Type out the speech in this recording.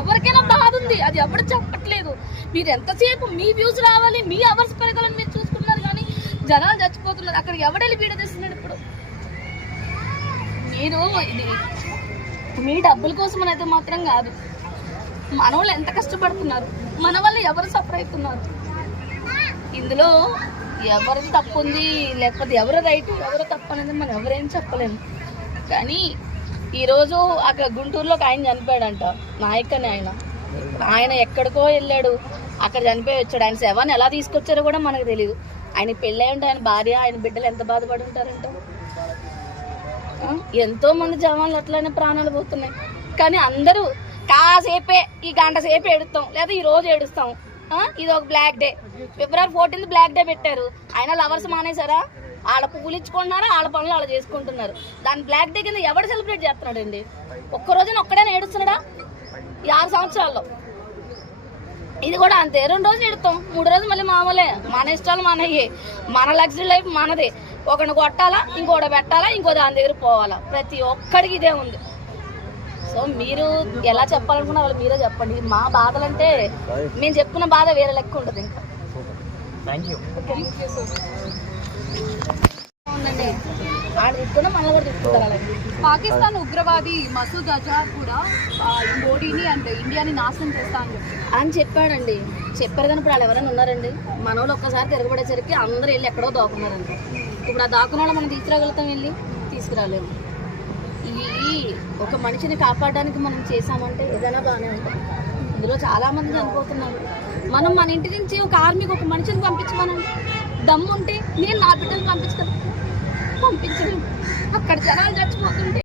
ఎవరికైనా బాధ ఉంది, అది ఎవరు చెప్పట్లేదు. మీరు ఎంతసేపు మీ వ్యూస్ రావాలి, మీ అవర్స్ పెరగాలని మీరు చూసుకున్నారు, కానీ జనాలు చచ్చిపోతున్నారు. అక్కడికి ఎవడెళ్ళి వీడియో తీస్తున్నాడు? ఇప్పుడు మీరు ఇది మీ డబ్బుల కోసం అయితే మాత్రం కాదు, మన వాళ్ళు ఎంత కష్టపడుతున్నారు, మన వల్ల ఎవరు సఫర్ అవుతున్నారు. ఇందులో ఎవరిది తప్పు ఉంది లేకపోతే ఎవరు రైట్ ఎవరు తప్పు అనేది మనం ఎవరేం చెప్పలేము. కానీ ఈరోజు అక్కడ గుంటూరులో ఒక ఆయన చనిపోయాడంట, నాయక్ అని ఆయన ఎక్కడికో వెళ్ళాడు, అక్కడ చనిపోయి వచ్చాడు. ఆయన శవాన్ని ఎలా తీసుకొచ్చారో కూడా మనకు తెలియదు. ఆయన పెళ్ళి ఉంటే ఆయన భార్య ఆయన బిడ్డలు ఎంత బాధపడి ఉంటారంట. ఎంతో మంది జవాన్లు అట్లనే ప్రాణాలు పోతున్నాయి. కానీ అందరూ కాసేపే ఈ గంట సేపు ఏడుస్తాం లేదా ఈ రోజు ఏడుస్తాం. ఇది ఒక black day, February 14th black day పెట్టారు. అయినా లవర్స్ మానేశారా? వాళ్ళ పువ్వులు ఇచ్చుకుంటున్నారా, వాళ్ళ పనులు వాళ్ళు చేసుకుంటున్నారు. దాని బ్లాక్ డే కింద ఎవడు సెలబ్రేట్ చేస్తున్నాడండి? ఒక్కరోజున ఒక్కడైనా ఏడుస్తున్నాడా ఈ 6 సంవత్సరాల్లో? ఇది కూడా అంతే, 2 రోజులు ఎడుతాం, 3 రోజులు మళ్ళీ మామూలే. మన ఇష్టాలు మనయ్యే, మన లగ్జరీ లైఫ్ మనదే. ఒకరిని కొట్టాలా, ఇంకోటి పెట్టాలా, ఇంకో దాని దగ్గర పోవాలా, ప్రతి ఒక్కడికి ఇదే ఉంది. సో మీరు ఎలా చెప్పాలనుకున్నా వాళ్ళు మీరే చెప్పండి. మా బాధలంటే మేము చెప్పుకున్న బాధ వేరే లెక్క ఉంటుంది. ఇంకా ఉందండి, ఆడ తిట్టుకున్నా మనల్ని కూడా తిట్టుకుంటారు. పాకిస్తాన్ ఉగ్రవాది మసూద్ అజార్ కూడా మోడీని అండ్ ఇండియాని నాశనం చేస్తా అని చెప్పాడండి. చెప్పారు కానీ ఇప్పుడు వాళ్ళు ఎవరైనా ఉన్నారండి? మన వాళ్ళు ఒక్కసారి తిరగబడేసరికి అందరూ వెళ్ళి ఎక్కడో దాక్కున్నారండి. ఇప్పుడు ఆ దాక్కున్న వాళ్ళు మనం తీసుకురాగలుగుతాం? వెళ్ళి తీసుకురాలేము. ఈ ఒక మనిషిని కాపాడడానికి మనం చేసామంటే ఏదైనా బాగానే ఉంటుంది. ఇందులో చాలా మంది చనిపోతున్నారు. మనం మన ఇంటి నుంచి ఒక ఆర్మీకి ఒక మనిషిని పంపించమనండి, దమ్ము ఉంటే నేను నా బిడ్డను పంపించగలను, పంపించలేము. అక్కడ జనాలు చచ్చిపోతుంటే